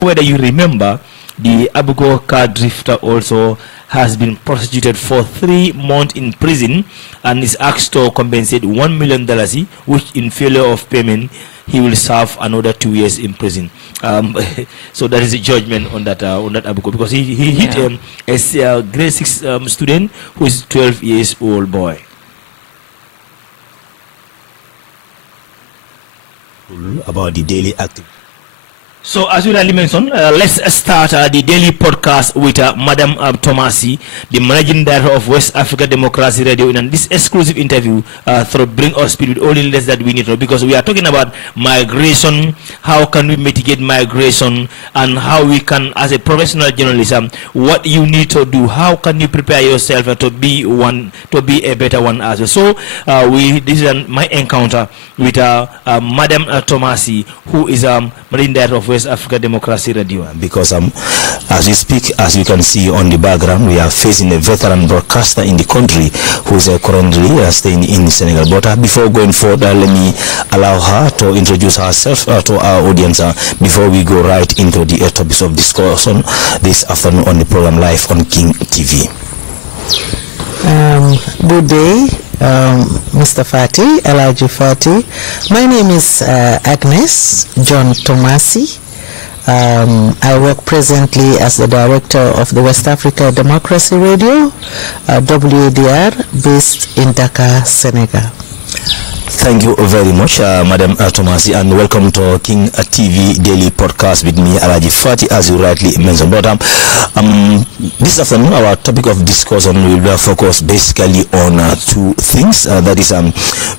Whether you remember, the Abugo car drifter also has been prosecuted for 3 months in prison and is asked to compensate $1 million, which in failure of payment he will serve another 2 years in prison. So that is a judgment on that Abugo, because he hit a grade 6 student who is 12 years old boy. About the daily activity. So, as you already mentioned, let's start the daily podcast with Madam Tomasi, the Managing Director of West Africa Democracy Radio, in this exclusive interview to bring us speed with all the lessons that we need to know, because we are talking about migration, how can we mitigate migration, and how we can, as a professional journalism, what you need to do, how can you prepare yourself to be a better one as well. So, this is my encounter with Madam Tomasi, who is Managing Director of West Africa Democracy Radio. Because as we speak, as you can see on the background, we are facing a veteran broadcaster in the country who is currently staying in Senegal. But before going further, let me allow her to introduce herself to our audience before we go right into the topics of discussion this afternoon on the program live on King TV. Good day, Mr. Fati, Elijah Fati. My name is Agnes John Tomasi. I work presently as the director of the West Africa Democracy Radio, WADR, based in Dakar, Senegal. Thank you very much, Madam Tomasi, and welcome to King TV Daily Podcast with me, Alaji Fati, as you rightly mentioned. But this afternoon, our topic of discussion will focus basically on 2 things. That is,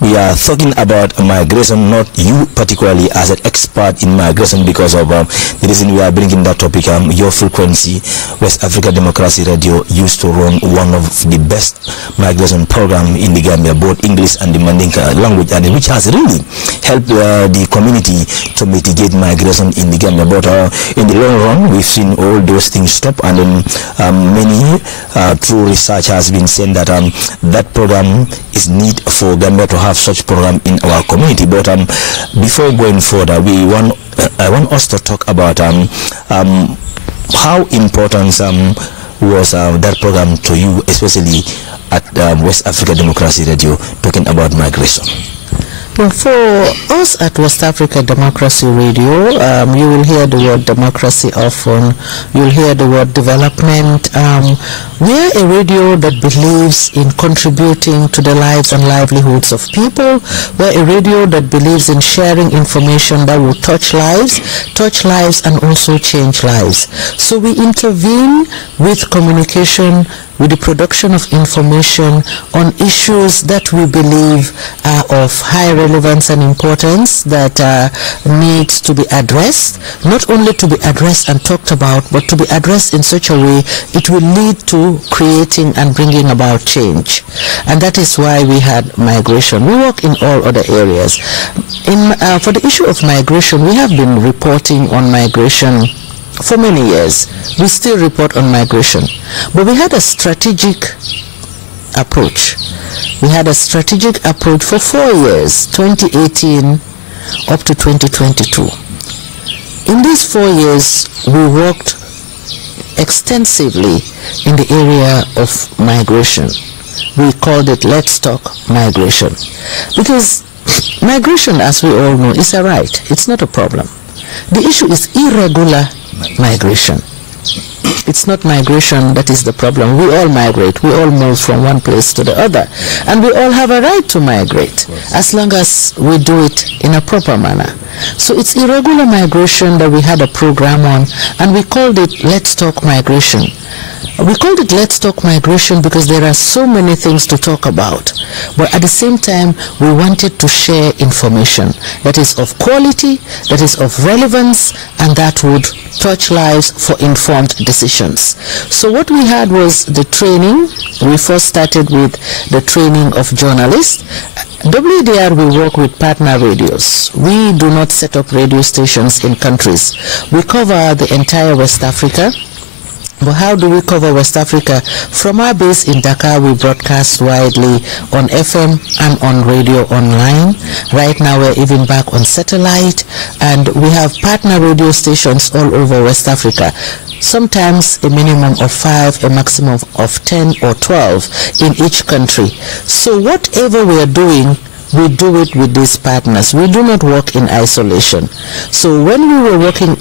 we are talking about migration, not you particularly as an expert in migration, because of the reason we are bringing that topic. Your frequency, West Africa Democracy Radio, used to run one of the best migration program in the Gambia, both English and the Mandinka language, and which has really helped the community to mitigate migration in the Gambia. But in the long run, we've seen all those things stop, and then many true research has been saying that that program is need for Gambia to have such program in our community. But before going further, I want us to talk about how important was that program to you, especially at West Africa Democracy Radio, talking about migration. Well, for us at West Africa Democracy Radio, you will hear the word democracy often. You'll hear the word development. We are a radio that believes in contributing to the lives and livelihoods of people. We're a radio that believes in sharing information that will touch lives and also change lives. So we intervene with communication, with the production of information on issues that we believe are of high relevance and importance, that needs to be addressed, not only to be addressed and talked about, but to be addressed in such a way it will lead to creating and bringing about change. And that is why we had migration. We work in all other areas. For the issue of migration, we have been reporting on migration for many years. We still report on migration, but we had a strategic approach. We had a strategic approach for 4 years, 2018 up to 2022. In these 4 years, we worked extensively in the area of migration. We called it Let's Talk Migration, because migration, as we all know, is a right. It's not a problem. The issue is irregular migration. It's not migration that is the problem. We all migrate. We all move from one place to the other. And we all have a right to migrate as long as we do it in a proper manner. So it's irregular migration that we had a program on, and we called it Let's Talk Migration. We called it Let's Talk Migration because there are so many things to talk about. But at the same time, we wanted to share information that is of quality, that is of relevance, and that would touch lives for informed decisions. So what we had was the training. We first started with the training of journalists. WDR, we work with partner radios. We do not set up radio stations in countries. We cover the entire West Africa. But how do we cover West Africa? From our base in Dakar, we broadcast widely on FM and on radio online. Right now, we're even back on satellite, and we have partner radio stations all over West Africa. Sometimes a minimum of 5, a maximum of 10 or 12 in each country. So whatever we are doing, we do it with these partners. We do not work in isolation. So when we were working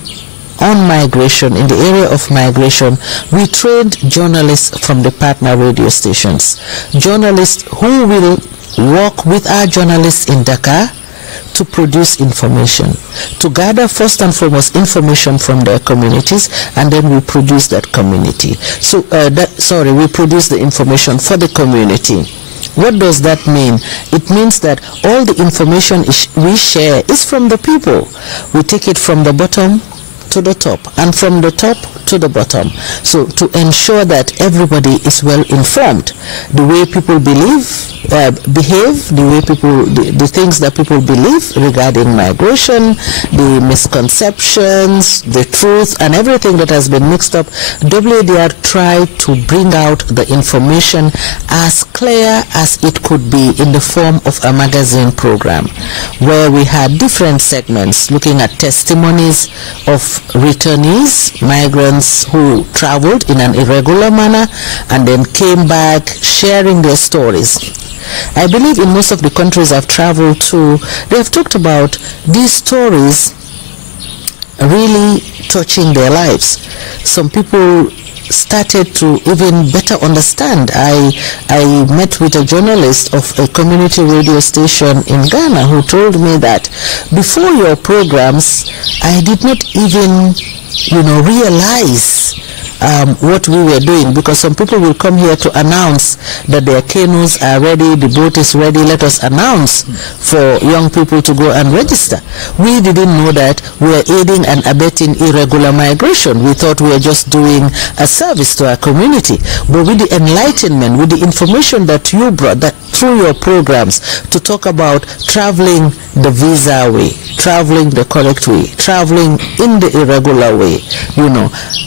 on migration, in the area of migration, we trained journalists from the partner radio stations. Journalists who will work with our journalists in Dakar to produce information, to gather first and foremost information from their communities, and then we produce that community. So, we produce the information for the community. What does that mean? It means that all the information we share is from the people. We take it from the bottom to the top, and from the top to the bottom. So to ensure that everybody is well informed, the way people behave, the things that people believe regarding migration, the misconceptions, the truth, and everything that has been mixed up, WADR tried to bring out the information as clear as it could be in the form of a magazine program, where we had different segments looking at testimonies of returnees, migrants who traveled in an irregular manner and then came back sharing their stories. I believe in most of the countries I've traveled to, they have talked about these stories really touching their lives. Some people started to even better understand. I met with a journalist of a community radio station in Ghana who told me that before your programs, I did not even realize what we were doing, because some people will come here to announce that their canoes are ready, the boat is ready, let us announce for young people to go and register. We didn't know that we were aiding and abetting irregular migration. We thought we were just doing a service to our community. But with the enlightenment, with the information that you brought, that through your programs, to talk about traveling the visa way, traveling the correct way, traveling in the irregular way,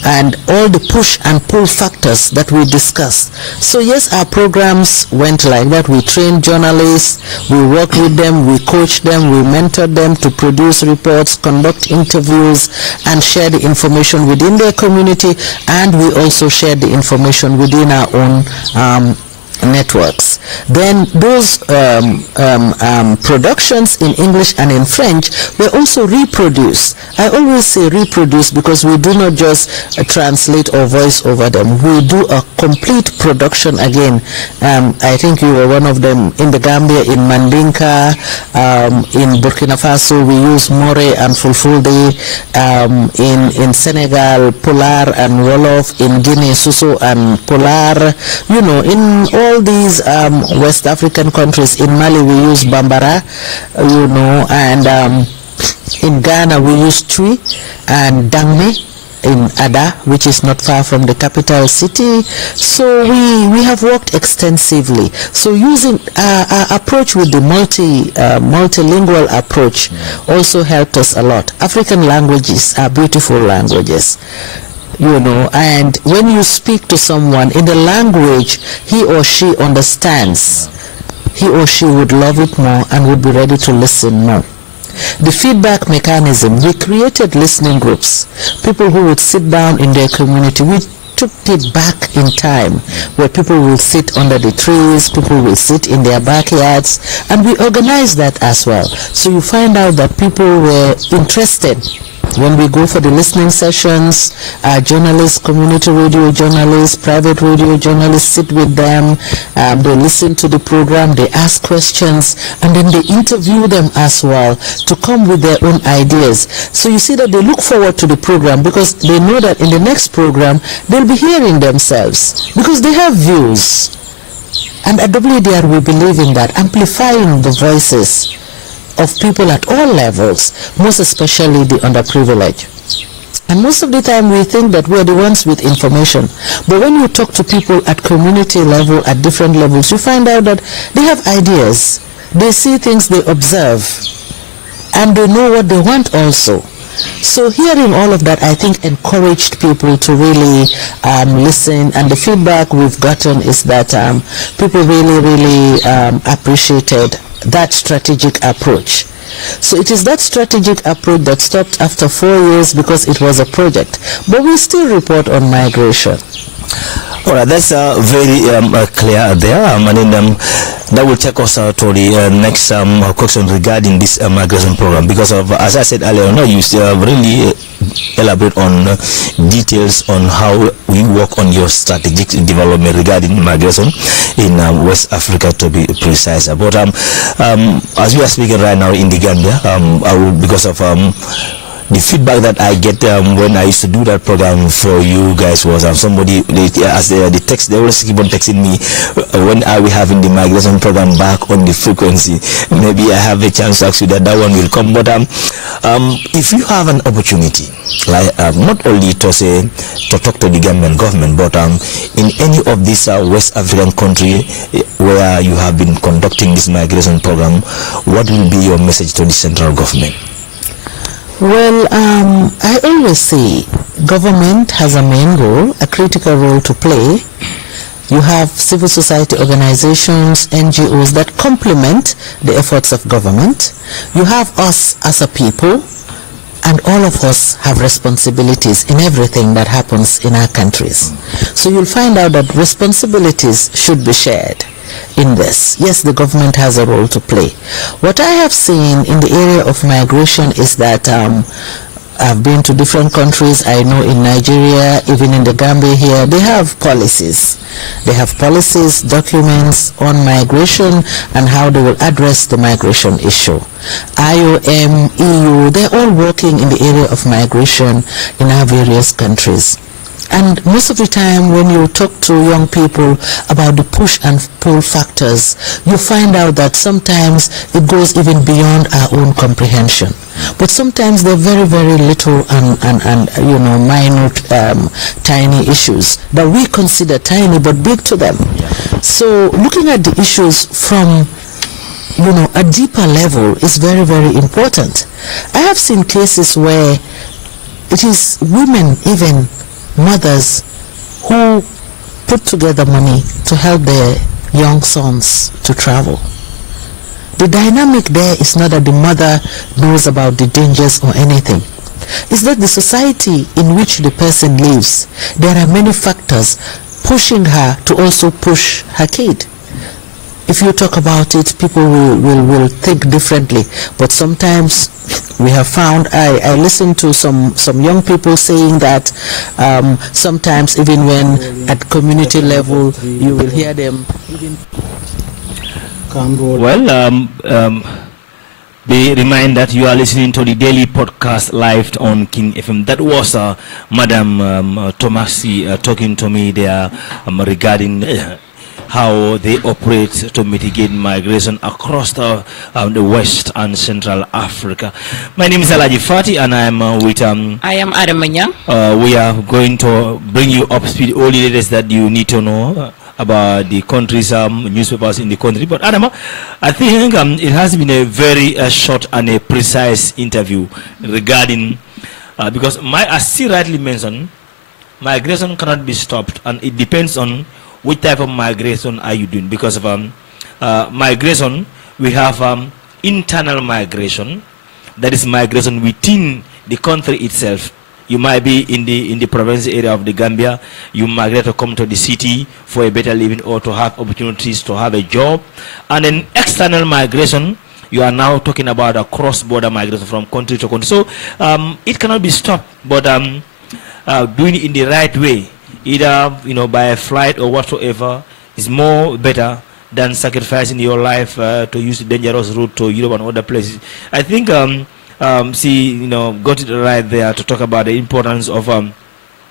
and all the push and pull factors that we discussed. So yes, our programs went like that. We trained journalists, we worked with them, we coached them, we mentored them to produce reports, conduct interviews, and share the information within their community, and we also shared the information within our own networks. Then those productions in English and in French were also reproduced. I always say reproduced because we do not just translate or voice over them. We do a complete production again. I think you were one of them in the Gambia, in Mandinka, in Burkina Faso we use More and Fulfulde, in Senegal Polar and Wolof, in Guinea Suso and Polar, in all these West African countries. In Mali we use Bambara, and in Ghana we use Twi and Dangme in Ada, which is not far from the capital city. So we have worked extensively. So using our approach with the multilingual approach also helped us a lot. African languages are beautiful languages. And when you speak to someone in the language he or she understands, he or she would love it more and would be ready to listen more. The feedback mechanism, we created listening groups, people who would sit down in their community. We took it back in time, where people will sit under the trees, people will sit in their backyards, and we organized that as well. So you find out that people were interested. When we go for the listening sessions, journalists, community radio journalists, private radio journalists sit with them, they listen to the program, they ask questions, and then they interview them as well to come with their own ideas. So you see that they look forward to the program because they know that in the next program they'll be hearing themselves because they have views. And at WDR we believe in that, amplifying the voices of people at all levels, most especially the underprivileged. And most of the time we think that we're the ones with information. But when you talk to people at community level, at different levels, you find out that they have ideas. They see things, they observe, and they know what they want also. So hearing all of that, I think, encouraged people to really listen, and the feedback we've gotten is that people really appreciated that strategic approach. So it is that strategic approach that stopped after 4 years because it was a project. But we still report on migration. All right, that's very clear there. And then that will take us to the next question regarding this migration program. Because of, as I said earlier, no, you really elaborate on details on how we work on your strategic development regarding migration in West Africa, to be precise. But as we are speaking right now in the Gambia, I will, because of the feedback that I get when I used to do that program for you guys was somebody, as the text, they always keep on texting me, when are we having the migration program back on the frequency? Maybe I have a chance to ask you that one will come. But if you have an opportunity, like not only to talk to the Gambian government, but in any of these West African country where you have been conducting this migration program, what will be your message to the central government? Well, I always say government has a main role, a critical role to play. You have civil society organizations, NGOs that complement the efforts of government. You have us as a people, and all of us have responsibilities in everything that happens in our countries. So you'll find out that responsibilities should be shared in this. Yes, the government has a role to play. What I have seen in the area of migration is that I've been to different countries. I know in Nigeria, even in the Gambia here, they have policies. They have policies, documents on migration and how they will address the migration issue. IOM, EU, they're all working in the area of migration in our various countries. And most of the time when you talk to young people about the push and pull factors, you find out that sometimes it goes even beyond our own comprehension. But sometimes they're very, very little and you know, minute, tiny issues that we consider tiny but big to them. So looking at the issues from, you know, a deeper level is very, very important. I have seen cases where it is women, even mothers, who put together money to help their young sons to travel. The dynamic there is not that the mother knows about the dangers or anything. It's that the society in which the person lives, there are many factors pushing her to also push her kid. If you talk about it, people will think differently. But sometimes we have found, I listen to some young people saying that sometimes even when at community level, you will hear them. Well, be reminded that you are listening to the daily podcast live on King FM. That was Madam Tomasi talking to me there regarding how they operate to mitigate migration across the West and Central Africa. My name is Alaji Fati, and I am with I am ADAMA NYANG. We are going to bring you up speed all the latest that you need to know about the country's newspapers in the country. But ADAMA, I think it has been a very short and a precise interview regarding because as she rightly mentioned, migration cannot be stopped, and it depends on which type of migration are you doing. Because of migration, we have internal migration, that is migration within the country itself. You might be in the province area of the Gambia, you migrate to come to the city for a better living or to have opportunities to have a job. And then external migration, you are now talking about a cross-border migration from country to country. So it cannot be stopped, but doing it in the right way, either by a flight or whatsoever, is more better than sacrificing your life to use the dangerous route to Europe and other places. I think she got it right there to talk about the importance of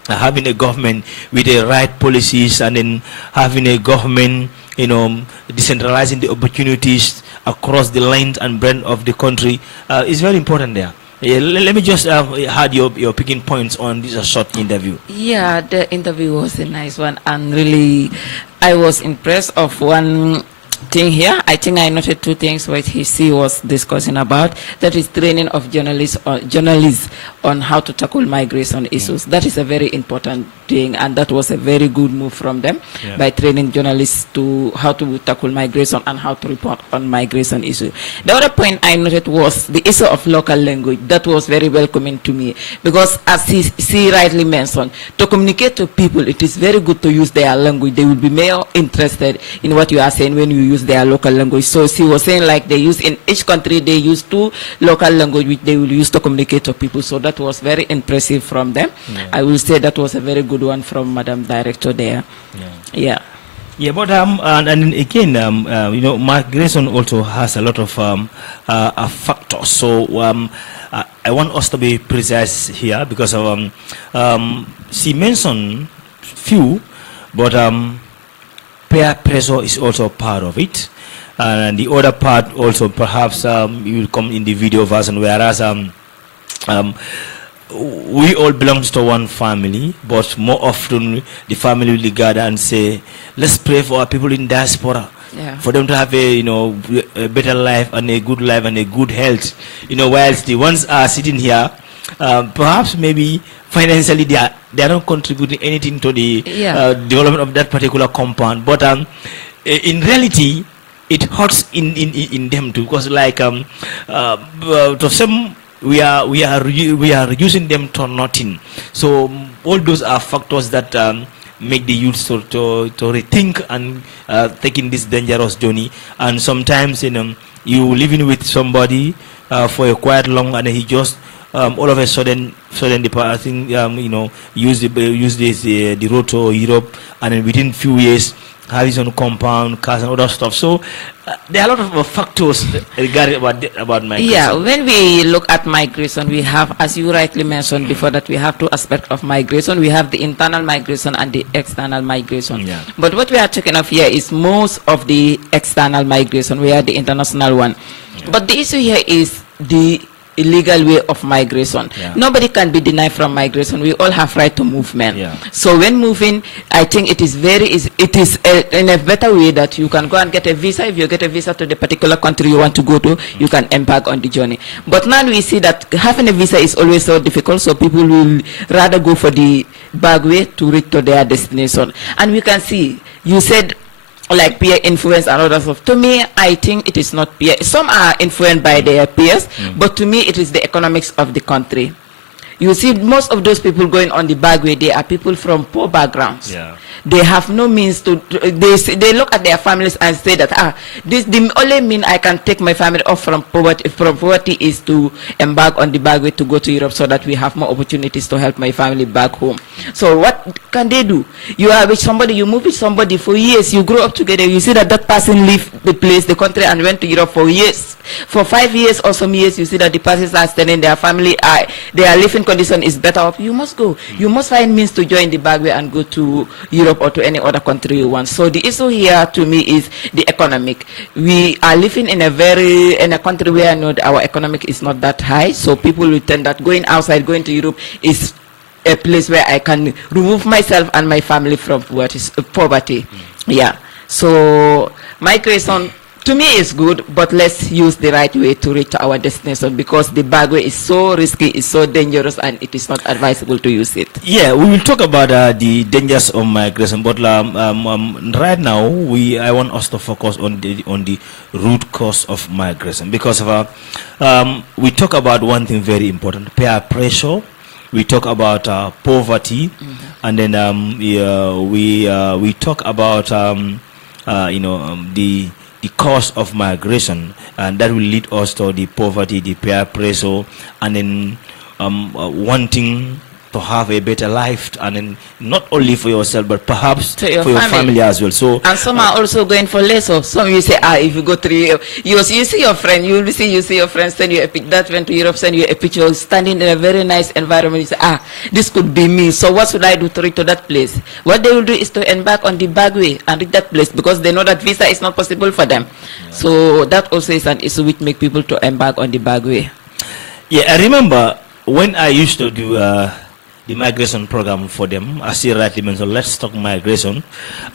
having a government with the right policies, and then having a government decentralizing the opportunities across the length and breadth of the country is very important there. Let me just have your picking points on this short interview. Yeah, the interview was a nice one, and really I was impressed of one thing here. I think I noted two things what he was discussing about. That is training of journalists on how to tackle migration issues. That is a very important thing, and that was a very good move from them by training journalists to how to tackle migration and how to report on migration issues. The other point I noted was the issue of local language. That was very welcoming to me because, as he rightly mentioned, to communicate to people, it is very good to use their language. They will be more interested in what you are saying when you use their local language. So she was saying like they use in each country, they use 2 local language which they will use to communicate to people. So that was very impressive from them. I will say that was a very good one from Madam Director there. Yeah, but and again, you know, migration also has a lot of factors. So I want us to be precise here because of she mentioned few, but peer pressure is also part of it, and the other part also perhaps you will come in the video version, whereas we all belong to one family, but more often the family will gather and say, let's pray for our people in diaspora, for them to have a, you know, a better life and a good life and a good health, you know, whilst the ones are sitting here, perhaps maybe financially they are not contributing anything to the development of that particular compound, but in reality it hurts in them too, because like to some we are reducing them to nothing. So all those are factors that make the youth to rethink and taking this dangerous journey. And sometimes, you know, you living with somebody for a quite long, and he just all of a sudden the person you know, use the road to Europe, and then within few years have his own compound, cars and other stuff. So there are a lot of factors regarding about migration. Yeah, when we look at migration, we have, as you rightly mentioned before, that we have 2 aspects of migration. We have the internal migration and the external migration. But what we are talking of here is most of the external migration, we are the international one. But the issue here is the illegal way of migration. Nobody can be denied from migration. We all have right to movement. So when moving, I think it is in a better way that you can go and get a visa. If you get a visa to the particular country you want to go to, you can embark on the journey. But now we see that having a visa is always so difficult, so people will rather go for the back way to reach to their destination. And we can see, you said like peer influence and other stuff. To me, I think it is not peer. Some are influenced by their peers, but to me, it is the economics of the country. You see, most of those people going on the back way, they are people from poor backgrounds. They have no means to, they look at their families and say that, this the only mean I can take my family off from poverty is to embark on the back way to go to Europe, so that we have more opportunities to help my family back home. So what can they do? You are with somebody, you move with somebody for years, you grow up together, you see that that person left the place, the country, and went to Europe for years. For 5 years or some years, you see that the persons are staying, their family, their living condition is better off. You must go. You must find means to join the back way and go to Europe or to any other country you want. So the issue here to me is the economic. We are living in a country where our economic is not that high. So people will tend that going outside, going to Europe is a place where I can remove myself and my family from poverty. So migration, to me, is good, but let's use the right way to reach our destination, because the back way is so risky, it's so dangerous, and it is not advisable to use it. We will talk about the dangers of migration, but right now I want us to focus on the root cause of migration, because of we talk about one thing very important: peer pressure. We talk about poverty, and then we talk about the cause of migration, and that will lead us to the poverty, the peer pressure, and then wanting to have a better life, and then not only for yourself but perhaps for your family as well. So and some are also going for less. So some you say, if you go 3 years, you see your friend, you see your friend send you a picture, that went to Europe, send you a picture standing in a very nice environment. You say, this could be me. So what should I do to reach to that place? What they will do is to embark on the back way and reach that place, because they know that visa is not possible for them. So that also is an issue which make people to embark on the back way. I remember when I used to do the migration program for them. As you rightly mentioned, let's talk migration.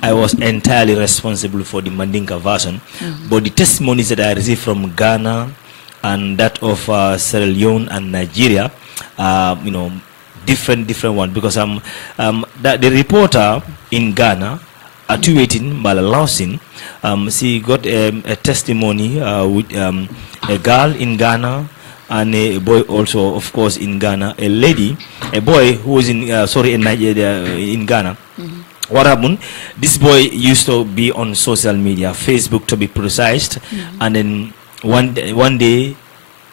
I was entirely responsible for the Mandinka version, but the testimonies that I received from Ghana and that of Sierra Leone and Nigeria, you know, different one, because the reporter in Ghana, Atuetin Balalausin, she got a testimony with a girl in Ghana and a boy also, of course, in Ghana. A boy who was in Nigeria, in Ghana. What happened? This boy used to be on social media, Facebook to be precise, and then one day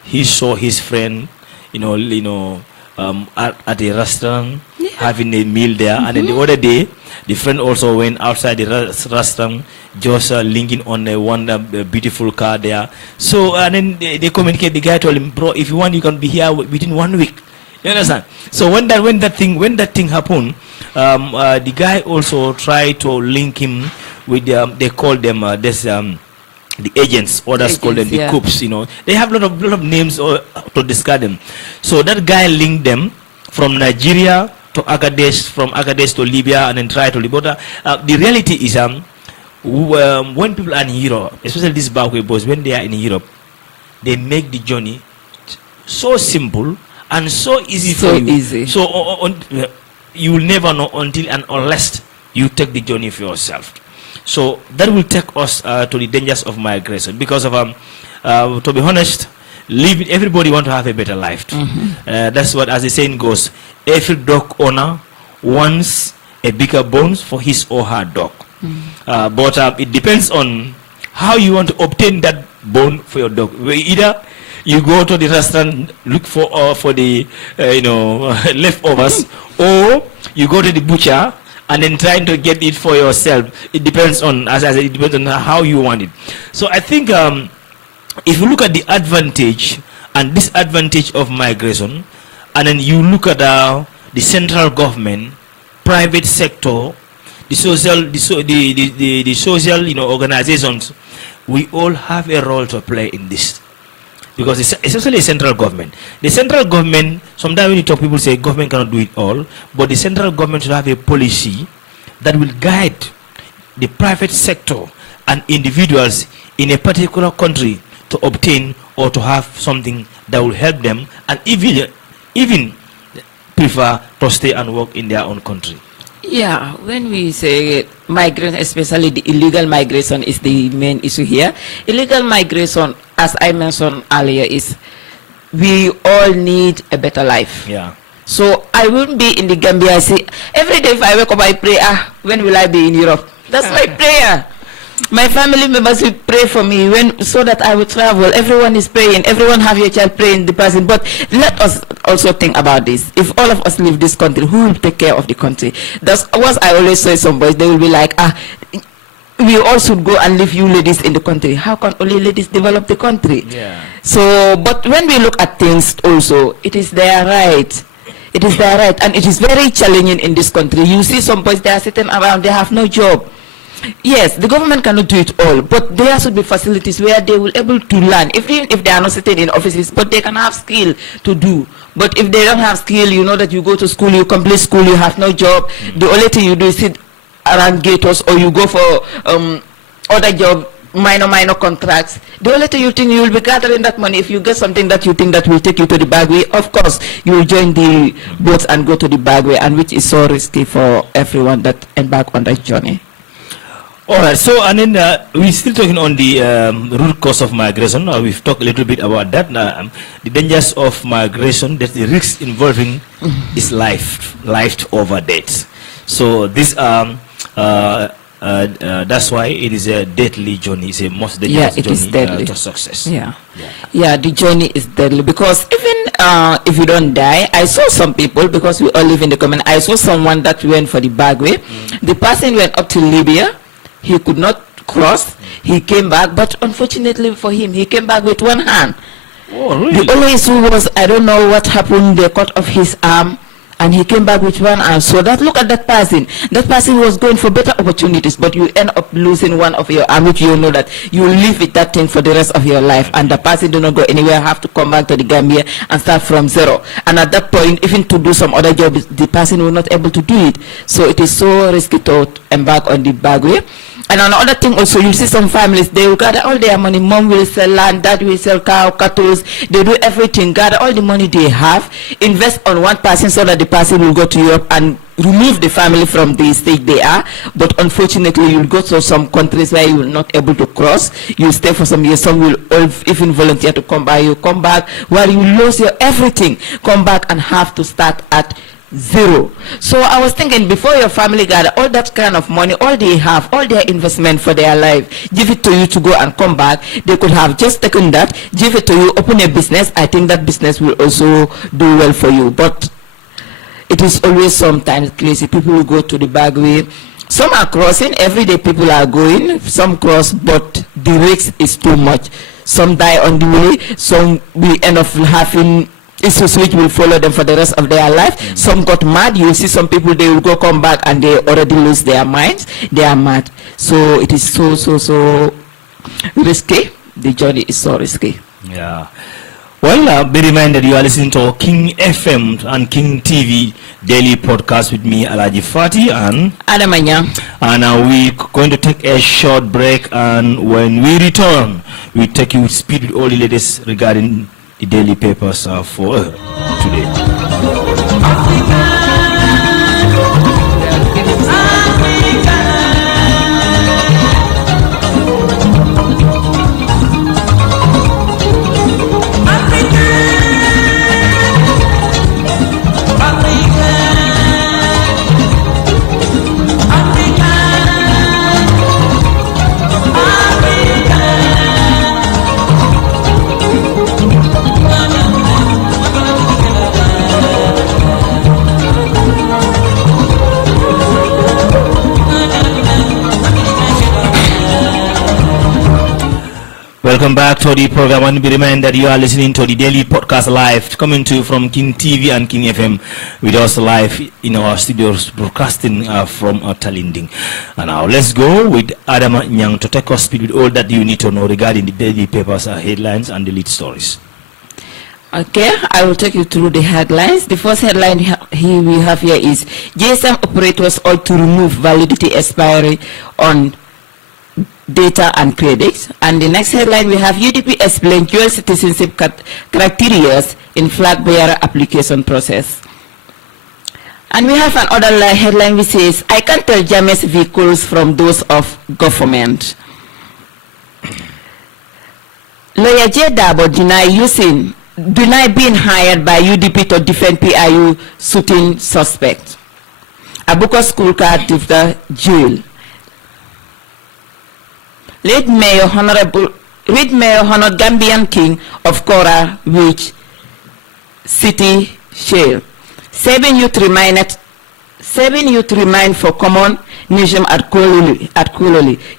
he saw his friend, at a restaurant having a meal there, and then the other day the friend also went outside the restaurant, just linking on one beautiful car there. So and then they communicate. The guy told him, bro, if you want, you can be here within 1 week. You understand? So when that thing happened, the guy also tried to link him with they call them the agents, others call them the coops. They have a lot of names to describe them. So that guy linked them from Nigeria to Agadez, from Agadez to Libya, and then try to Libya. The reality is when people are in Europe, especially these backway boys, when they are in Europe, they make the journey so simple and so easy for you. Easy. So you will never know until and unless you take the journey for yourself. So that will take us to the dangers of migration, because of to be honest, everybody want to have a better life. That's what, as the saying goes, every dog owner wants a bigger bones for his or her dog. But it depends on how you want to obtain that bone for your dog. Either you go to the restaurant, look for the leftovers, or you go to the butcher and then trying to get it for yourself. It depends on, as I said, it depends on how you want it. So I think if you look at the advantage and disadvantage of migration, and then you look at the central government, private sector, the social organizations, we all have a role to play in this. Because it's essentially a central government. The central government, sometimes when you talk, people say government cannot do it all, but the central government should have a policy that will guide the private sector and individuals in a particular country to obtain or to have something that will help them, and even prefer to stay and work in their own country. Yeah, when we say migration, especially the illegal migration is the main issue here. Illegal migration, as I mentioned earlier, is we all need a better life. Yeah. So I wouldn't be in the Gambia. I say, every day if I wake up, I pray, when will I be in Europe? That's my prayer. My family members will pray for me so that I will travel. Everyone is praying. Everyone have your child praying the person. But let us also think about this. If all of us leave this country, who will take care of the country? That's what I always say. Some boys, they will be like, we all should go and leave you ladies in the country. How can only ladies develop the country? Yeah. So, but when we look at things also, it is their right. It is their right. And it is very challenging in this country. You see some boys, they are sitting around, they have no job. Yes, the government cannot do it all, but there should be facilities where they will able to learn, even if they are not sitting in offices, but they can have skill to do. But if they don't have skill, you know that you go to school, you complete school, you have no job, the only thing you do is sit around gatos, or you go for other job, minor contracts. The only thing you think you will be gathering that money, if you get something that you think that will take you to the bagway, of course, you will join the boats and go to the bagway, and which is so risky for everyone that embark on that journey. All right, so and then we're still talking on the root cause of migration. We've talked a little bit about that. The dangers of migration, that the risks involving is life over death. So this that's why it is a deadly journey. It's a most dangerous journey to success. Yeah, the journey is deadly, because even if you don't die, I saw some people, because we all live in the community, I saw someone that went for the bagway. The person went up to Libya. He could not cross. He came back, but unfortunately for him, he came back with one hand. Oh, really? The only issue was, I don't know what happened. They cut off his arm, And he came back with one arm. So that, look at that person. That person was going for better opportunities, but you end up losing one of your arm, which you know that you live with that thing for the rest of your life. And the person do not go anywhere, have to come back to the Gambia and start from zero. And at that point, even to do some other job, the person will not able to do it. So it is so risky to embark on the bad way. And another thing also, you see some families, they will gather all their money. Mom will sell land, dad will sell cow, cattle. They do everything, gather all the money they have, invest on one person so that the person will go to Europe and remove the family from the stage they are. But unfortunately, you'll go to some countries where you will not able to cross. You stay for some years. Some will even volunteer to come by. You come back while you lose your everything. Come back and have to start at zero. So I was thinking, before your family gather all that kind of money, all they have, all their investment for their life, give it to you to go and come back. They could have just taken that, give it to you, open a business. I think that business will also do well for you. But it is always sometimes crazy. People will go to the back way. Some are crossing, everyday people are going, some cross, but the risk is too much. Some die on the way, some we end up having issues which will follow them for the rest of their life. Some got mad. You see some people, they will go come back and they already lose their minds. They are mad. So it is so risky. The journey is so risky. Yeah. Well, be reminded you are listening to King FM and King TV daily podcast with me, Alaji Fati and ADAMA NYANG. And we're going to take a short break, and when we return, we take you speed with all the latest regarding the daily papers for today. Welcome back to the program, and be reminded that you are listening to the daily podcast live, coming to you from King TV and King FM, with us live in our studios, broadcasting from Talinding. And now let's go with ADAMA NYANG to take us speed with all that you need to know regarding the daily papers, headlines and the lead stories. Okay, I will take you through the headlines. The first headline we have here is GSM operators ought to remove validity expiry on data and credits. And the next headline we have UDP explain dual citizenship criteria in flag bearer application process. And we have another headline which says I can tell James vehicles from those of government. Lawyer J. Dabo deny being hired by UDP to defend PIU shooting suspect. Abuko school card the jail. Late Mayor Honored Gambian King of Kora, which city share. 7 youth remain for common nation at Kuloli.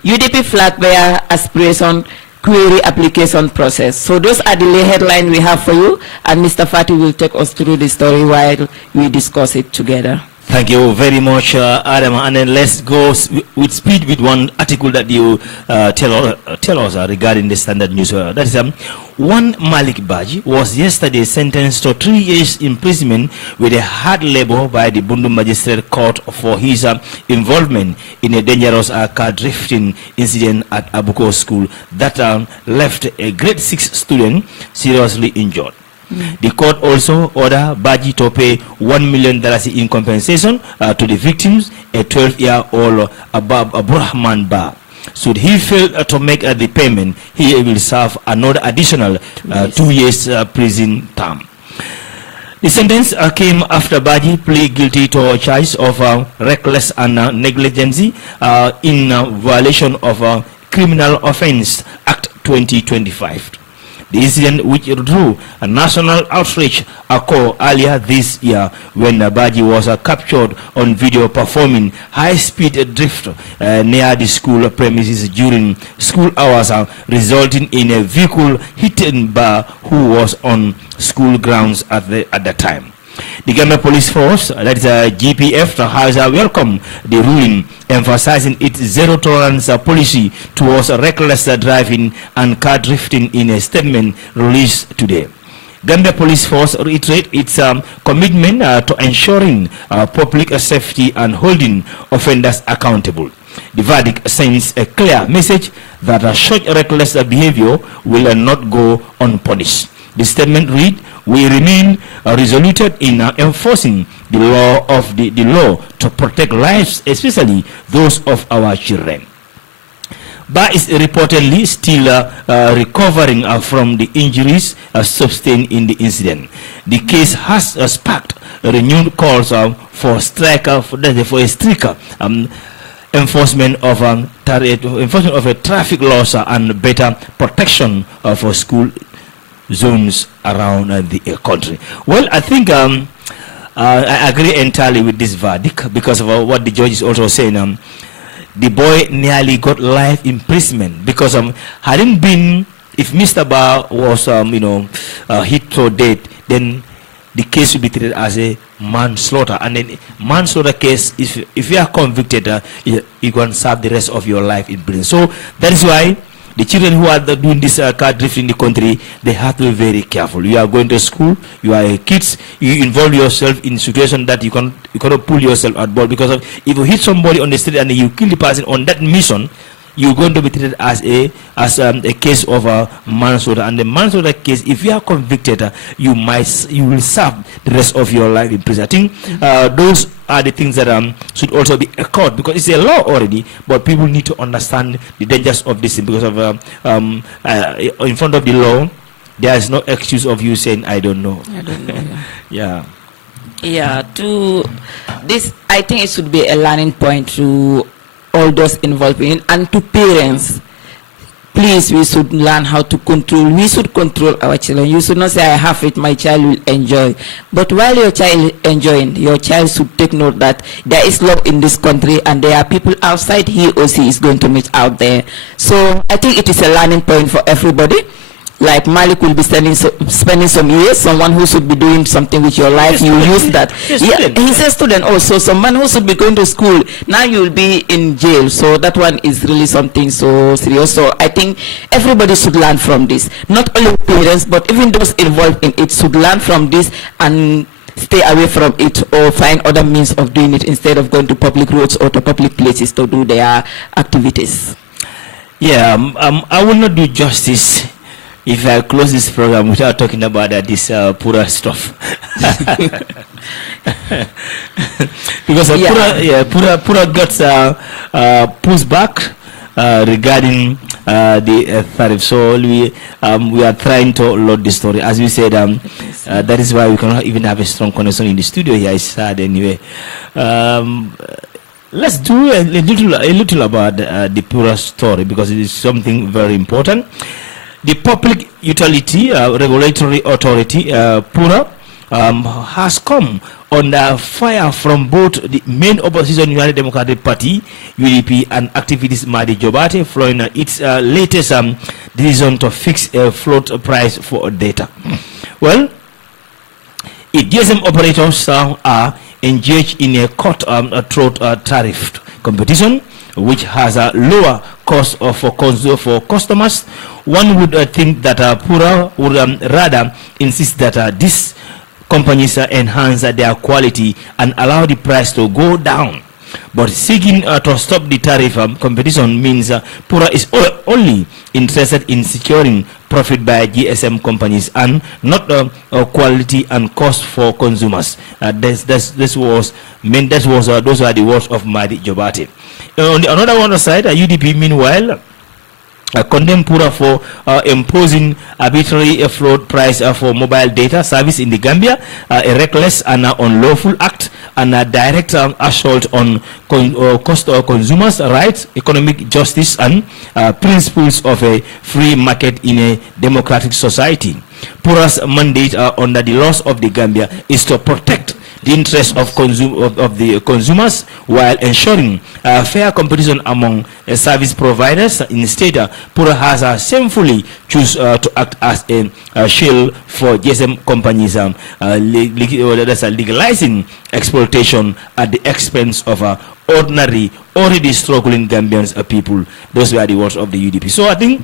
UDP flag bearer aspiration query application process. So those are the headlines we have for you, and Mr. Fati will take us through the story while we discuss it together. Thank you very much, ADAMA. And then let's go with speed with one article that you tell us regarding the Standard News. That is one Malik Baji was yesterday sentenced to 3 years imprisonment with a hard labor by the Bundu Magistrate Court for his involvement in a dangerous car drifting incident at Abuko School that left a grade 6 student seriously injured. The court also ordered Baji to pay $1 million in compensation to the victims, a 12-year-old Abrahman Ba. Should he fail to make the payment, he will serve another additional 2 years prison term. The sentence came after Baji pleaded guilty to a charge of reckless and negligence in violation of Criminal Offence Act 2025. The incident, which drew a national outrage, occurred earlier this year when Baji was captured on video performing high-speed drift near the school premises during school hours, resulting in a vehicle hitting Ba, who was on school grounds at the time. The Gambia Police Force, that is GPF, has welcomed the ruling, emphasizing its zero tolerance policy towards reckless driving and car drifting in a statement released today. Gambia Police Force reiterates its commitment to ensuring public safety and holding offenders accountable. The verdict sends a clear message that such reckless behavior will not go unpunished. The statement read, "We remain resolute in enforcing the law to protect lives, especially those of our children." Ba is reportedly still recovering from the injuries sustained in the incident. The case has sparked renewed calls for a stricter enforcement of a traffic laws and better protection for school zones around the country. Well, I think I agree entirely with this verdict because of what the judge is also saying. The boy nearly got life imprisonment because hadn't been, if Mr. Ba was hit to death, then the case will be treated as a manslaughter, and then manslaughter case, if you are convicted, you can serve the rest of your life in prison. So that is why the children who are doing this car drift in the country, they have to be very careful. You are going to school, you are kids, you involve yourself in situation that you cannot pull yourself at ball, because if you hit somebody on the street and you kill the person on that mission, you're going to be treated as a case of manslaughter. And the manslaughter case, if you are convicted, you will serve the rest of your life in prison. I think those are the things that should also be caught, because it's a law already, but people need to understand the dangers of this, because of in front of the law, there is no excuse of you saying I don't know. Yeah. Yeah, to this, I think it should be a learning point to all those involved in, and to parents. Please, we should learn how to control. We should control our children. You should not say, I have it, my child will enjoy. But while your child is enjoying, your child should take note that there is law in this country and there are people outside he or she is going to meet out there. So I think it is a learning point for everybody. Like Malik will be spending some years, someone who should be doing something with your life, you use that. Yeah, he's a student also, someone who should be going to school, now you will be in jail. So that one is really something so serious. So I think everybody should learn from this. Not only parents, but even those involved in it should learn from this and stay away from it, or find other means of doing it instead of going to public roads or to public places to do their activities. Yeah, I will not do justice if I close this program without talking about this Pura stuff. Because Pura got pushed back regarding the tariff. So we are trying to load the story. As we said, that is why we cannot even have a strong connection in the studio here. It's sad anyway. Let's do a little about the Pura story, because it is something very important. The Public Utility Regulatory Authority, PURA, has come under fire from both the main opposition United Democratic Party, UDP, and activist Madi Jobate, following its latest decision to fix a float price for data. Well, GSM operators are engaged in a cut-throat tariff competition, which has a lower cost for customers. One would think that Pura would rather insist that these companies enhance their quality and allow the price to go down. But seeking to stop the tariff competition means Pura is only interested in securing profit by GSM companies and not quality and cost for consumers. Those are the words of Madi Jobate. On the other side, UDP meanwhile condemned Pura for imposing arbitrary float price for mobile data service in the Gambia, a reckless and unlawful act, and a direct assault on consumers' rights, economic justice, and principles of a free market in a democratic society. Pura's mandate under the laws of the Gambia is to protect the interests of the consumers while ensuring fair competition among service providers in the state. Pura has shamefully choose to act as a shield for GSM companies, legalizing exploitation at the expense of ordinary, already struggling Gambians people. Those were the words of the UDP. So I think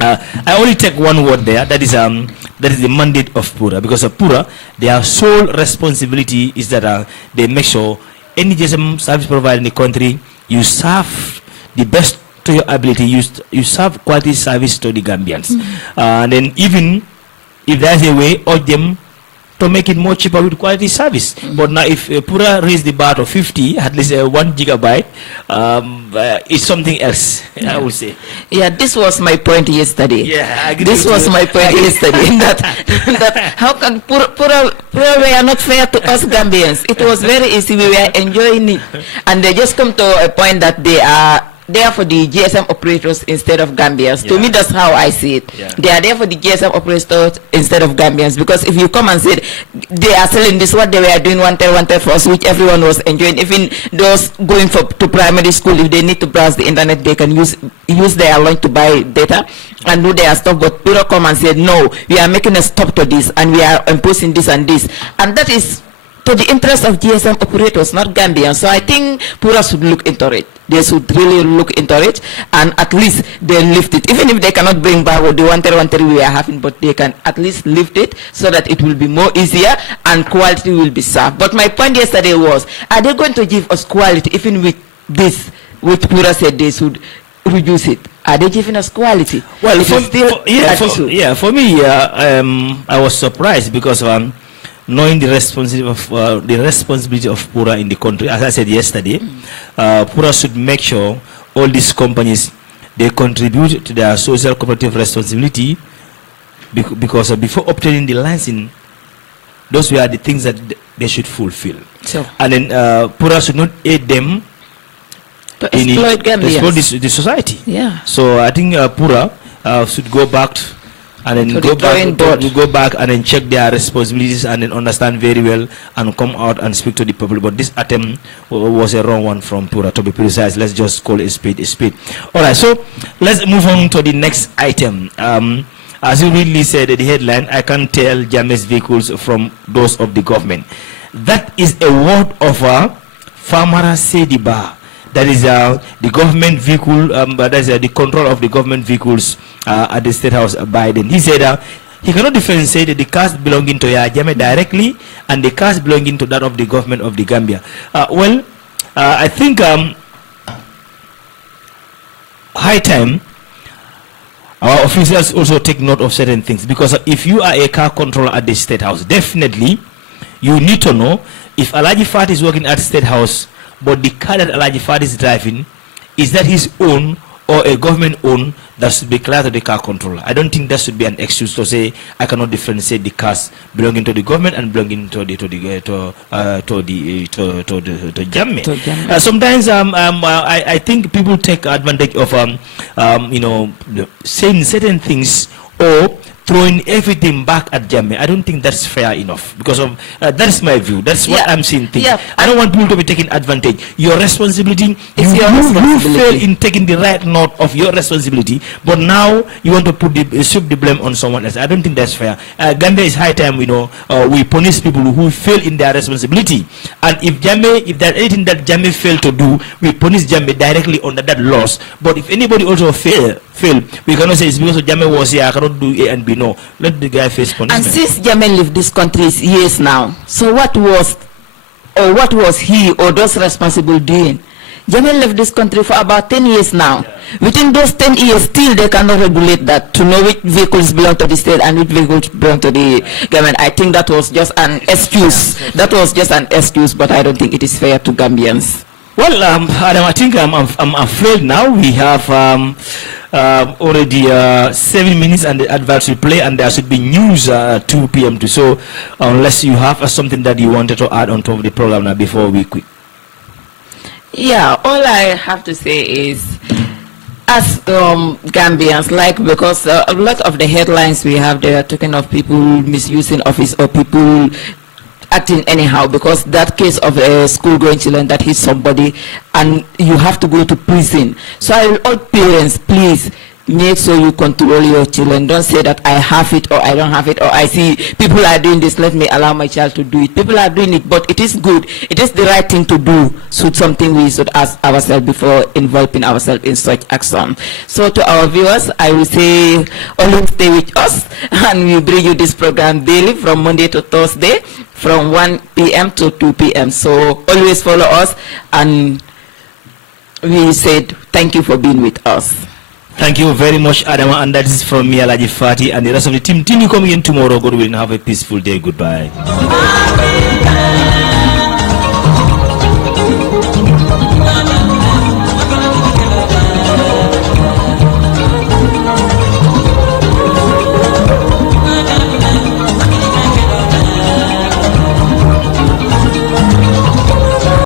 I only take one word there. That is the mandate of Pura, because of Pura, their sole responsibility is that they make sure any GSM service provider in the country, you serve the best to your ability. You serve quality service to the Gambians, and then even if there's a way, urge them to make it more cheaper with quality service. But now if Pura raise the bar to 50, at least 1 gigabyte, it's something else, I would say. Yeah, this was my point yesterday. Yeah, I agree. This was my point yesterday. that how can Pura were not fair to us Gambians? It was very easy. We were enjoying it, and they just come to a point that they are there for the GSM operators instead of Gambians. To me, that's how I see it. They are there for the GSM operators instead of Gambians, because if you come and say they are selling this, what they were doing, wanted for us, which everyone was enjoying, even those going to primary school, if they need to browse the internet, they can use their lunch to buy data and do their stuff. But Pura come and say, no, we are making a stop to this, and we are imposing this and this, and that is to the interest of GSM operators, not Gambians. So I think Pura should look into it. They should really look into it, and at least they lift it. Even if they cannot bring back what the wanted we are having, but they can at least lift it so that it will be more easier and quality will be served. But my point yesterday was, are they going to give us quality even with this, which Pura said they should reduce it? Are they giving us quality? Well, for me, I was surprised because knowing the responsibility of Pura in the country, as I said yesterday, Pura should make sure all these companies, they contribute to their social cooperative responsibility, because before obtaining the license, those were the things that they should fulfill. So, and then Pura should not aid them to exploit Gambians. The society. Yeah. So I think Pura should go back and then go back and then check their responsibilities and then understand very well and come out and speak to the people. But this attempt was a wrong one from Pura, to be precise. Let's just call a spade a spade. All right, so let's move on to the next item. As you really said at the headline, I can tell Jammeh's vehicles from those of the government. That is a word of Famara Sediba. That is the government vehicle, that is the control of the government vehicles at the State House Biden. He said he cannot differentiate the cars belonging to Jammeh directly and the cars belonging to that of the government of the Gambia. I think high time our officials also take note of certain things, because if you are a car controller at the State House, definitely you need to know if Alaji Fat is working at State House, but the car that Alaji Fat is driving, is that his own or a government owned, that should be clear to the car controller. I don't think that should be an excuse to say I cannot differentiate the cars belonging to the government and belonging to Jammeh. Sometimes I think people take advantage of saying certain things or throwing everything back at Jammeh. I don't think that's fair enough, because of that's my view. That's what I'm seeing things. I don't want people to be taking advantage. Your responsibility, you fail in taking the right note of your responsibility, but now you want to shift the blame on someone else. I don't think that's fair. Gambia is high time, we punish people who fail in their responsibility. And if there's anything that Jammeh failed to do, we punish Jammeh directly under that loss. But if anybody also fail, we cannot say it's because Jammeh was here, I cannot do A and B. No, let the guy face punishment. And since Jammeh lived this country years now, so what was he or those responsible doing? Jammeh left this country for about 10 years now. Within those 10 years, still they cannot regulate that to know which vehicles belong to the state and which vehicles belong to the government. I think that was just an excuse. That was just an excuse, but I don't think it is fair to Gambians. Well, Adam, I think I'm afraid now we have already 7 minutes and the adverts will play, and there should be news 2 p.m. too. So unless you have something that you wanted to add on top of the program now before we quit. Yeah, all I have to say is, as Gambians, because a lot of the headlines we have, they are talking of people misusing office or people acting anyhow, because that case of school-going children that hit somebody and you have to go to prison. So I will urge parents, please, make sure you control your children. Don't say that I have it or I don't have it, or I see people are doing this, let me allow my child to do it. People are doing it, but it is good. It is the right thing to do. So something we should ask ourselves before involving ourselves in such action. So to our viewers, I will say always stay with us, and we bring you this program daily from Monday to Thursday from 1 p.m. to 2 p.m. So always follow us, and we said thank you for being with us. Thank you very much, Adama, and that is from me, Alaji Fati, and the rest of the team. Till you come in tomorrow, God willing, have a peaceful day. Goodbye.